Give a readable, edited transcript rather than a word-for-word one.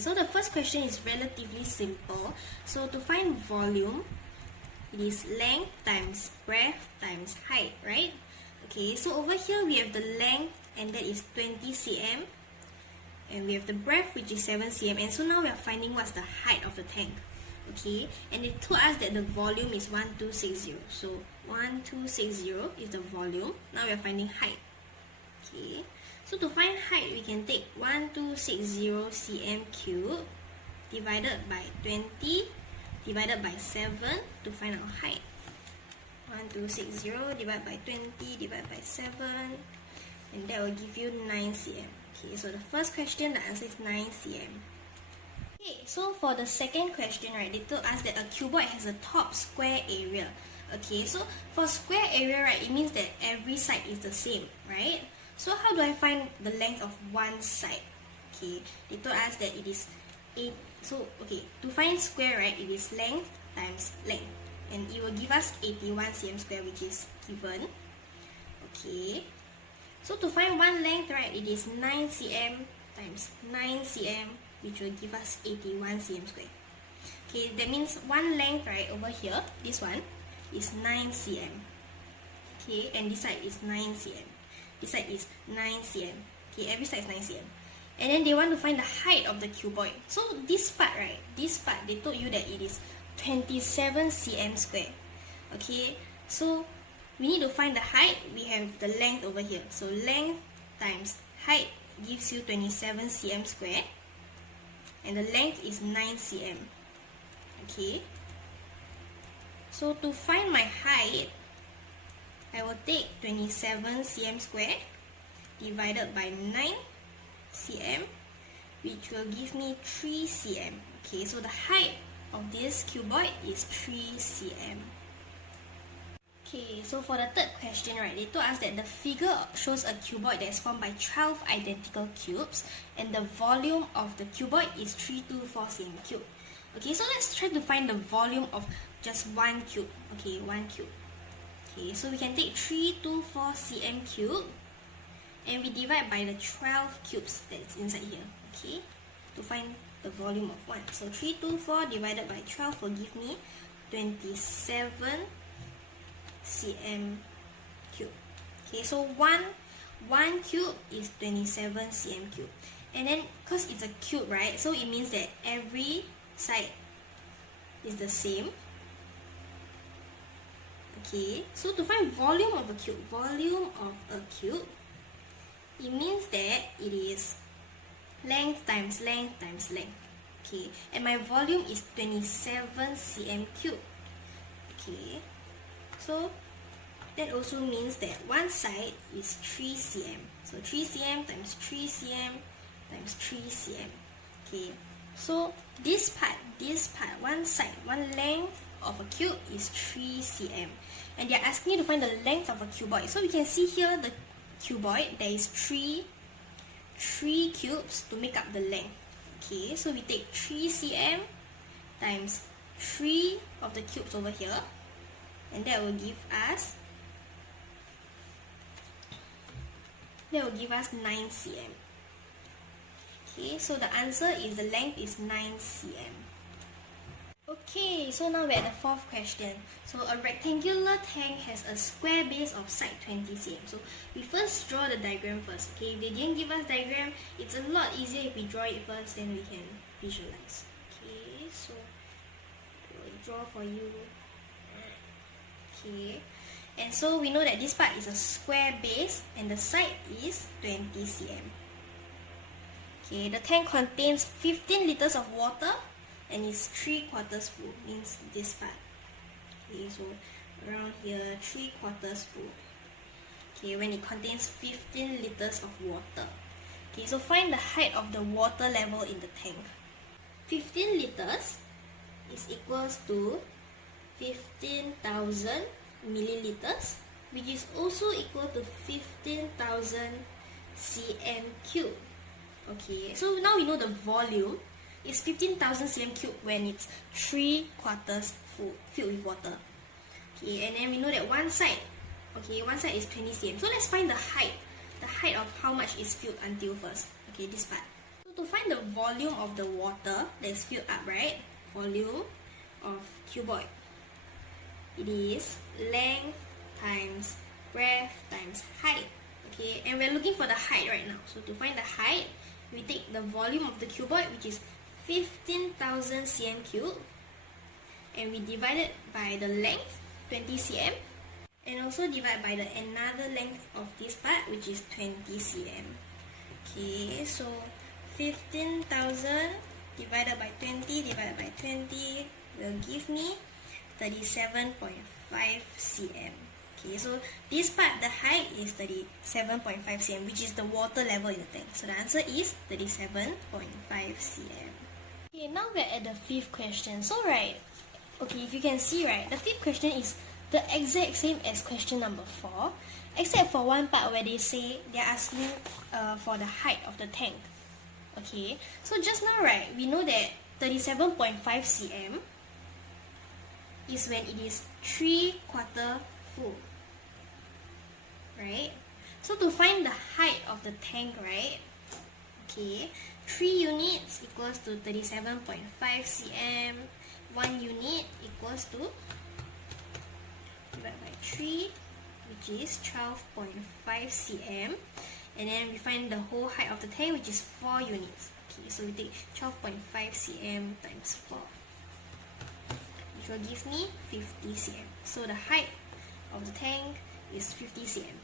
So the first question is relatively simple. So to find volume, it is length times breadth times height, right? Okay, so over here we have the length, and that is 20 cm, and we have the breadth, which is 7 cm, and so now we are finding what's the height of the tank. Okay, and it told us that the volume is 1260. So 1260 is the volume. Now we are finding height. Okay, so to find height, we can take 1260 cm cubed divided by 20 divided by 7 to find our height. 1260 divided by 20 divided by 7, and that will give you 9 cm. Okay, so the first question, the answer is 9 cm. Okay, so for the second question, right, they told us that a cuboid has a top square area. Okay, so for square area, right, it means that every side is the same, right? So how do I find the length of one side? Okay, they told us that it is 8. So, okay, to find square, right, it is length times length, and it will give us 81 cm square, which is given. Okay, so to find one length, right, it is 9 cm times 9 cm, which will give us 81 cm square. Okay, that means one length, right, over here, this one, is 9 cm. Okay, and this side is 9 cm. This side is 9 cm. Okay, every side is 9 cm. And then they want to find the height of the cuboid. So this part, right, this part, they told you that it is 27 cm square. Okay, so we need to find the height. We have the length over here. So length times height gives you 27 cm square. And the length is 9 cm. Okay, so to find my height, I will take 27 cm square divided by 9 cm, which will give me 3 cm. Okay, so the height of this cuboid is 3 cm. Okay, so for the third question, right, they told us that the figure shows a cuboid that is formed by 12 identical cubes, and the volume of the cuboid is 324 cm cubed. Okay, so let's try to find the volume of just one cube. Okay, one cube. Okay, so we can take 324 cm cubed, and we divide by the 12 cubes that's inside here. Okay, to find the volume of one. So 324 divided by 12 will give me 27 cm cube. Okay, so one cube is 27 cm cube, and then because it's a cube, right, so it means that every side is the same. Okay, so to find volume of a cube, it means that it is length times length times length. Okay, and my volume is 27 cm cube. Okay, so that also means that one side is 3 cm. So 3 cm times 3 cm times 3 cm. Okay, so this part, one side, one length of a cube is 3 cm. And they are asking you to find the length of a cuboid. So we can see here the cuboid, there is three cubes to make up the length. Okay, so we take 3 cm times 3 of the cubes over here, and that will give us 9 cm. Okay, so the answer is the length is 9 cm. Okay, so now we're at the fourth question. So a rectangular tank has a square base of side 20 cm. So we first draw the diagram first. Okay, if they didn't give us diagram, it's a lot easier if we draw it first, then we can visualize. Okay, so I will draw for you. Okay, and so we know that this part is a square base and the side is 20 cm. Okay, the tank contains 15 liters of water and is 3/4 full, means this part. Okay, so around here 3/4 full. Okay, when it contains 15 liters of water. Okay, so find the height of the water level in the tank. 15 liters is equals to 15,000 milliliters, which is also equal to 15,000 cm cubed. Okay, so now we know the volume is 15,000 cm cubed when it's 3/4 full, filled with water. Okay, and then we know that one side is 20 cm. So let's find the height of how much is filled until first. Okay, this part. So to find the volume of the water that is filled up, right? Volume of cuboid. It is length times breadth times height. Okay, and we're looking for the height right now. So to find the height, we take the volume of the cuboid, which is 15,000 cm cubed, and we divide it by the length, 20 cm, and also divide by the another length of this part, which is 20 cm. Okay, so 15,000 divided by 20 divided by 20 will give me 37.5 cm. Okay, so this part, the height is 37.5 cm, which is the water level in the tank. So the answer is 37.5 cm. Okay, now we're at the fifth question. So okay, if you can see, the fifth question is the exact same as question number 4, except for one part where they say they're asking for the height of the tank. Okay, so just now, we know that 37.5 cm is when it is 3/4 full, right? So to find the height of the tank, okay, 3 units equals to 37.5 cm, 1 unit equals to divided by 3, which is 12.5 cm, and then we find the whole height of the tank, which is 4 units. Okay, so we take 12.5 cm times 4, which will give me 50 cm. So the height of the tank is 50 cm.